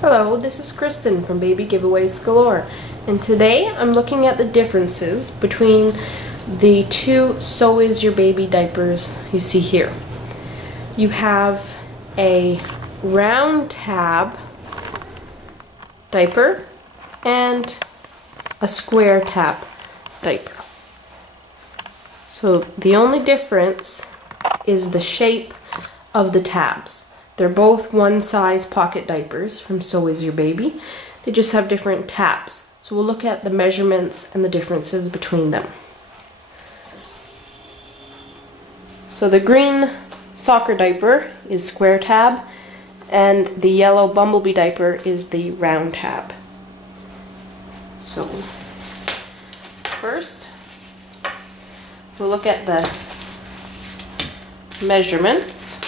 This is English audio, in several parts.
Hello, this is Kristen from Baby Giveaways Galore, and today I'm looking at the differences between the two So Is Your Baby diapers you see here. You have a round tab diaper and a square tab diaper. So the only difference is the shape of the tabs. They're both one size pocket diapers from So Is Your Baby. They just have different tabs. So we'll look at the measurements and the differences between them. So the green soccer diaper is square tab and the yellow bumblebee diaper is the round tab. So first we'll look at the measurements.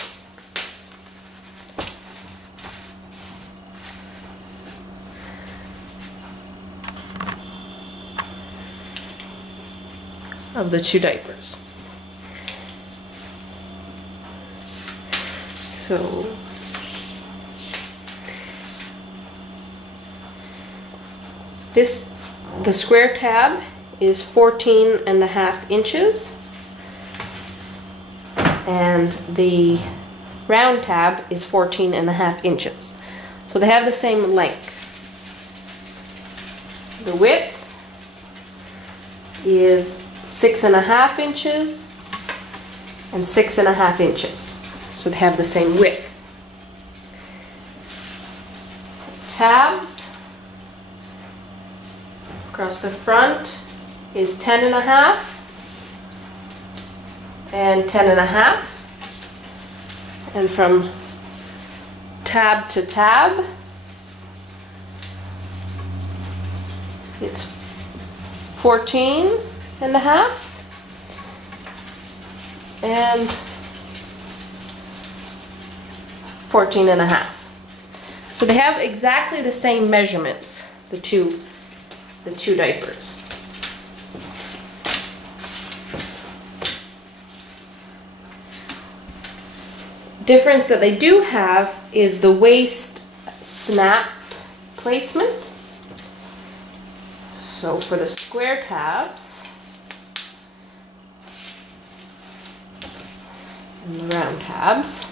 Of the two diapers. So the square tab is 14.5 inches and the round tab is 14.5 inches. So they have the same length. The width is 6.5 inches and 6.5 inches. So they have the same width. Tabs across the front is 10.5 and 10.5. And from tab to tab, it's 14.5 and 14.5. So they have exactly the same measurements, the two diapers. Difference that they do have is the waist snap placement. So for the square tabs and the round tabs,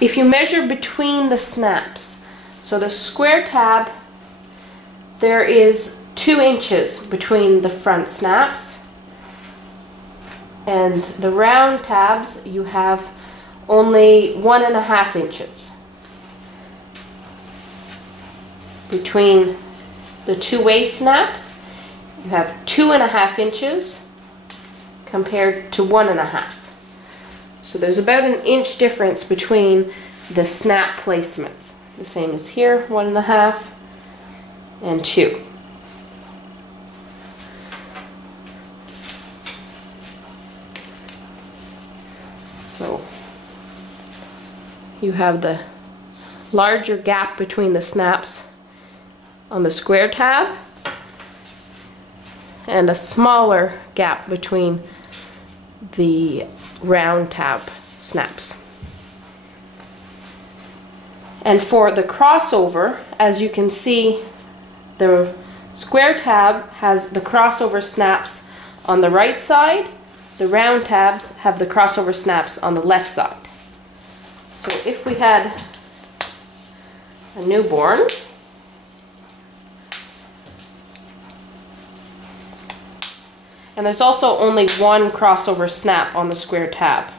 if you measure between the snaps, so the square tab, there is 2 inches between the front snaps, and the round tabs you have only 1.5 inches between the two waist snaps. You have 2.5 inches compared to 1.5. So there's about an inch difference between the snap placements. The same as here, 1.5 and 2. So you have the larger gap between the snaps on the square tab and a smaller gap between the round tab snaps. And for the crossover, as you can see, the square tab has the crossover snaps on the right side. The round tabs have the crossover snaps on the left side. So if we had a newborn, and there's also only one crossover snap on the square tab.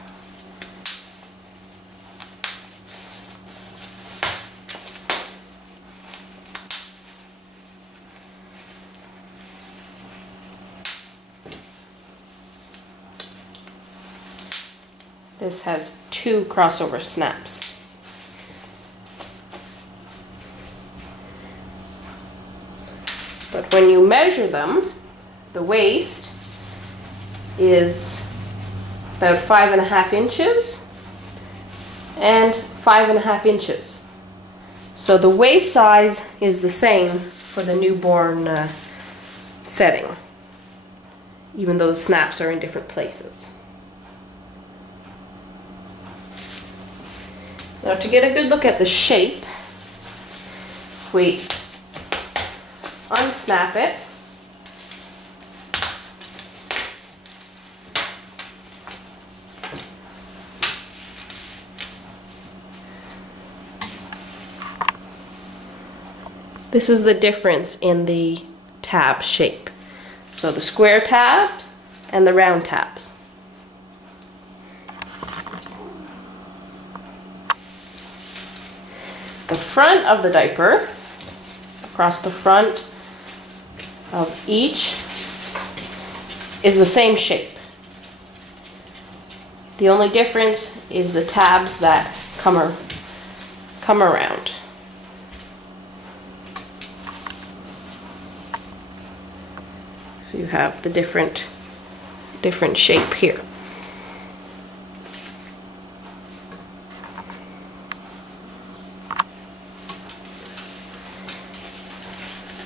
This has 2 crossover snaps. But when you measure them, the waist is about 5.5 inches and 5.5 inches. So the waist size is the same for the newborn setting, even though the snaps are in different places. Now to get a good look at the shape, we unsnap it. This is the difference in the tab shape. So the square tabs and the round tabs. The front of the diaper, across the front of each, is the same shape. The only difference is the tabs that come around. So you have the different shape here.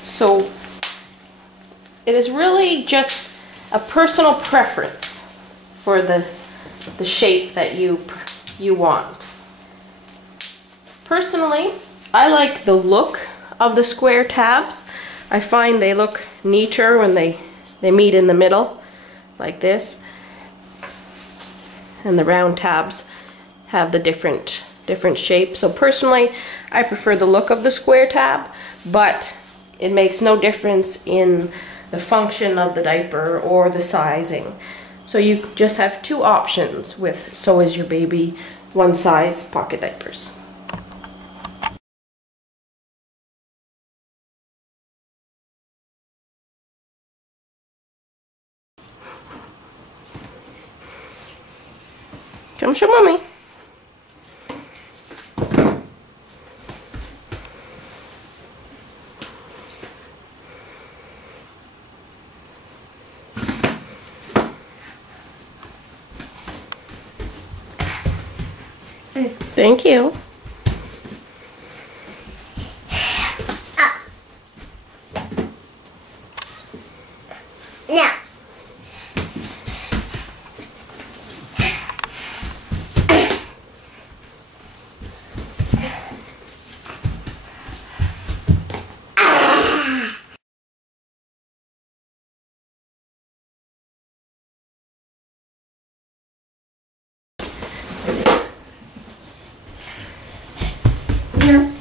So it is really just a personal preference for the shape that you want. Personally, I like the look of the square tabs. I find they look neater when they meet in the middle, like this. And the round tabs have the different shapes. So personally, I prefer the look of the square tab, but it makes no difference in the function of the diaper or the sizing. So you just have two options with So Is Your Baby one size pocket diapers. Come show mommy. Thank you. No. No.